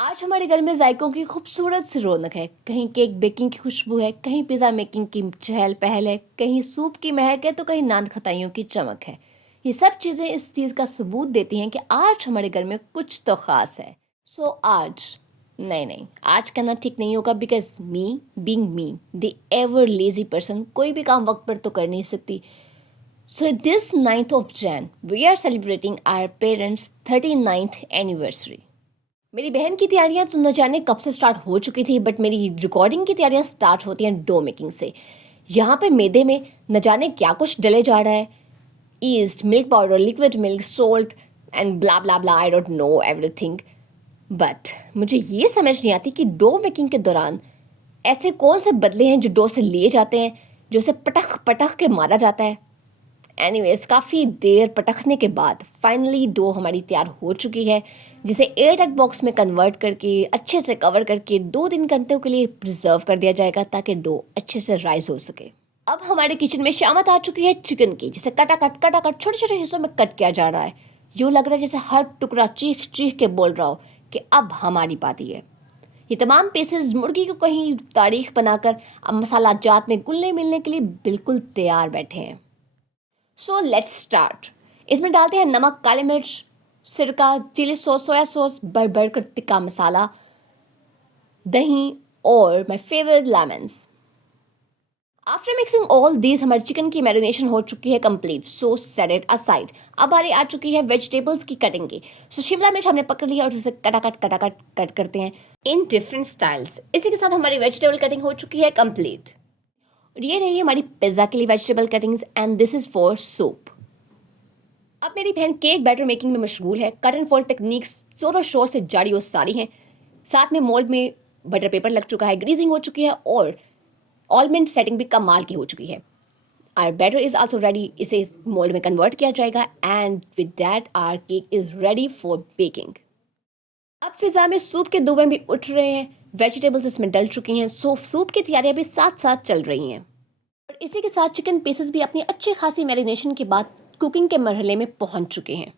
आज हमारे घर में जायकों की खूबसूरत सी रौनक है। कहीं केक बेकिंग की खुशबू है, कहीं पिज़्ज़ा मेकिंग की चहल पहल है, कहीं सूप की महक है तो कहीं नान खताइयों की चमक है। ये सब चीज़ें इस चीज़ का सबूत देती हैं कि आज हमारे घर में कुछ तो ख़ास है। आज नहीं, आज करना ठीक नहीं होगा because me being me the ever lazy person कोई भी काम वक्त पर तो कर नहीं सकती। So this 9th of Jan, we are celebrating our parents' 39th anniversary. मेरी बहन की तैयारियां तो न जाने कब से स्टार्ट हो चुकी थी, बट मेरी रिकॉर्डिंग की तैयारियां स्टार्ट होती हैं डो मेकिंग से। यहाँ पे मैदे में न जाने क्या कुछ डले जा रहा है। East, milk powder, liquid milk, salt and blah blah blah, I don't know everything. But मुझे ये समझ नहीं आती कि डो मेकिंग के दौरान ऐसे कौन से बदले हैं जो डो से लिए जाते हैं, जो उसे पटक पटक के मारा जाता है। एनीवेज, काफ़ी देर पटकने के बाद फाइनली डो हमारी तैयार हो चुकी है, जिसे एयर टाइट बॉक्स में कन्वर्ट करके अच्छे से कवर करके 2-3 घंटों के लिए प्रिजर्व कर दिया जाएगा ताकि डो अच्छे से राइज हो सके। अब हमारे किचन में शामत आ चुकी है चिकन की, जिसे कटाकट छोटे छोटे हिस्सों में कट किया जा रहा है। यूँ लग रहा है जैसे हर टुकड़ा चीख चीख के बोल रहा हो कि अब हमारी पारी है। ये तमाम पीसेस मुर्गी को कहीं तारीख बनाकर अब मसाला जात में घुलने मिलने के लिए बिल्कुल तैयार बैठे हैं। So let's start. इसमें डालते हैं नमक, काली मिर्च, सिरका, चिली सॉस, सोया सॉस, बड़बड़ कर टिक्का मसाला, दही और my favourite lemons. After mixing all these हमारे चिकन की मैरिनेशन हो चुकी है complete. So set it aside. अब बारी आ चुकी है वेजिटेबल्स की कटिंग की। सो शिमला मिर्च हमने पकड़ लिया और उसे कटाकट कट करते हैं इन डिफरेंट स्टाइल्स। इसी के साथ हमारी वेजिटेबल कटिंग हो चुकी है कंप्लीट। और ये रही हमारी पिज्ज़ा के लिए vegetable cuttings and this is for soup. अब मेरी बहन केक बैटर मेकिंग में मशगूल है। कट एंड फोल्ड टेक्निक्स जोरों शोर से जारी और सारी हैं। साथ में मोल्ड में बटर पेपर लग चुका है, ग्रीजिंग हो चुकी है और ऑलमंड सेटिंग भी कमाल की हो चुकी है। Our batter is also ready. इसे मोल्ड में कन्वर्ट किया जाएगा and with that our cake is ready for baking. अब फिजा में सूप के दुबे भी उठ रहे हैं, वेजिटेबल्स इसमें डल चुकी हैं, सो सूप की तैयारियां भी साथ साथ चल रही हैं। और इसी के साथ चिकन पीसेस भी अपनी अच्छी खासी मैरिनेशन के बाद कुकिंग के मरहले में पहुंच चुके हैं।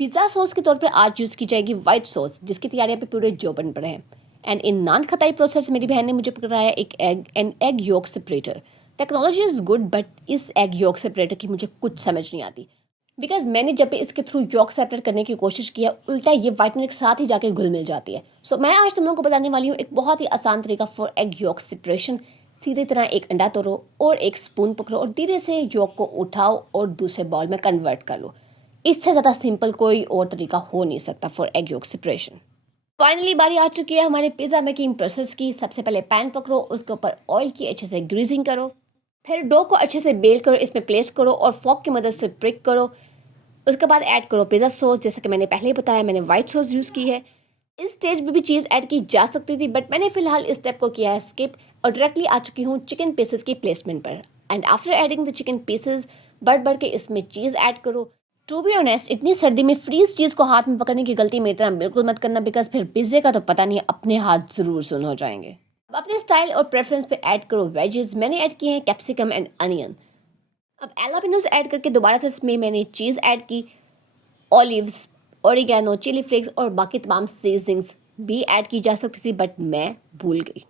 पिज़्ज़ा सॉस के तौर पर आज यूज़ की जाएगी वाइट सॉस, जिसकी तैयारियां पे पूरे जो बन पड़े हैं। एंड इन नान खताई प्रोसेस मेरी बहन ने मुझे पकड़ाया एक egg yolk separator. Technology is good, but इस एग योक सेपरेटर की मुझे कुछ समझ नहीं आती, बिकॉज मैंने जब भी इसके थ्रू योक सेपरेट करने की कोशिश किया, उल्टा ये वाइटनर के साथ ही जाके घुल मिल जाती है। सो मैं आज तुम लोगों को बताने वाली हूँ एक बहुत ही आसान तरीका फॉर एग योक सेपरेशन। सीधे तरह एक अंडा तोड़ो और एक स्पून पकड़ो और धीरे से योक को उठाओ और दूसरे बॉल में कन्वर्ट कर लो। इससे ज़्यादा सिंपल कोई और तरीका हो नहीं सकता for egg yolk separation. Finally बारी आ चुकी है हमारे पिज़्ज़ा मेकिंग प्रोसेस की। सबसे पहले पैन पकड़ो, उसके ऊपर ऑयल की अच्छे से ग्रीजिंग करो, फिर डो को अच्छे से बेल करो, इसमें प्लेस करो और फॉर्क की मदद से प्रिक करो। उसके बाद ऐड करो पिज़्ज़ा सॉस। जैसा कि मैंने पहले ही बताया, मैंने वाइट सॉस यूज़ की है। इस स्टेज में भी चीज़ ऐड की जा सकती थी, बट मैंने फिलहाल इस स्टेप को किया है स्किप और डायरेक्टली आ चुकी हूँ चिकन पीसेस की प्लेसमेंट पर। And after adding the chicken pieces, बढ़ के इसमें चीज़ ऐड करो। टू बी ऑनेस्ट, इतनी सर्दी में फ्रीज चीज़ को हाथ में पकड़ने की गलती मेरी तरह बिल्कुल मत करना, बिकॉज फिर पिज़्ज़े का तो पता नहीं, अपने हाथ ज़रूर सुन हो जाएंगे। अब अपने स्टाइल और प्रेफरेंस पे ऐड करो वेजेस। मैंने ऐड किए हैं कैप्सिकम एंड अनियन। अब एलापिनोस ऐड करके दोबारा से इसमें मैंने चीज़ ऐड की, ऑलिव्स, ओरिगैनो, चिली फ्लेक्स और बाकी तमाम सीजनिंग्स भी ऐड की जा सकती थी, बट मैं भूल गई।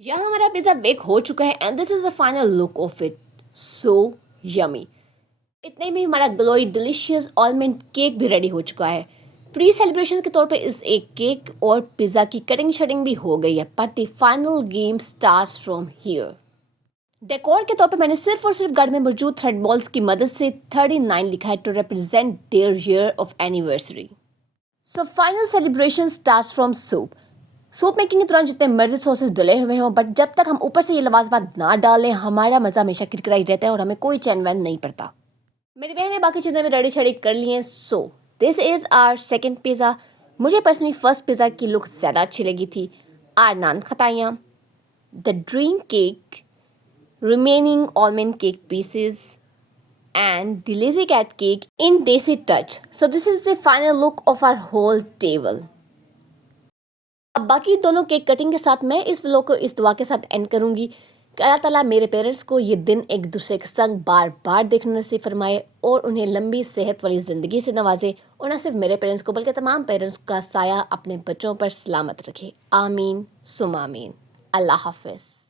यहाँ हमारा पिज़्ज़ा बेक हो चुका है and this is the final look of it. So yummy. इतने में हमारा ग्लोई डिलीशियस आलमंड केक भी रेडी हो चुका है। प्री सेलिब्रेशन के तौर पे इस एक केक और पिज़्ज़ा की कटिंग शटिंग भी हो गई है, but the final game starts from here. Decor के तौर पे मैंने सिर्फ और सिर्फ घर में मौजूद थ्रेड बॉल्स की मदद से 39 लिखा है to represent their year of anniversary. So final celebration starts from soup. Soup making के दौरान जितने मर्जी सॉसेस डले हुए हों, बट जब तक हम ऊपर से ये लवाजमात ना डालें, हमारा मज़ा हमेशा किरकिरा ही रहता है और हमें कोई चैन वैन नहीं पड़ता। मेरी बहन ने बाकी चीज़ें भी रेडी शेडी कर ली हैं। So this is our second pizza. मुझे पर्सनली फर्स्ट पिज़्ज़ा की लुक ज़्यादा अच्छी लगी थी। आर नान खताइयाँ, the dream cake, remaining almond cake pieces and the lazy cat cake in desi touch. So this is the final look of our whole table. अब बाकी दोनों केक कटिंग के साथ मैं इस व्लॉग को इस दुआ के साथ एंड करूंगी अल्लाह ताला मेरे पेरेंट्स को ये दिन एक दूसरे के संग बार बार देखना नसीब फरमाए और उन्हें लंबी सेहत वाली ज़िंदगी से नवाजे, और न सिर्फ मेरे पेरेंट्स को बल्कि तमाम पेरेंट्स का साया अपने बच्चों पर सलामत रखे। आमीन सुम आमीन। अल्लाह हाफ़िज़।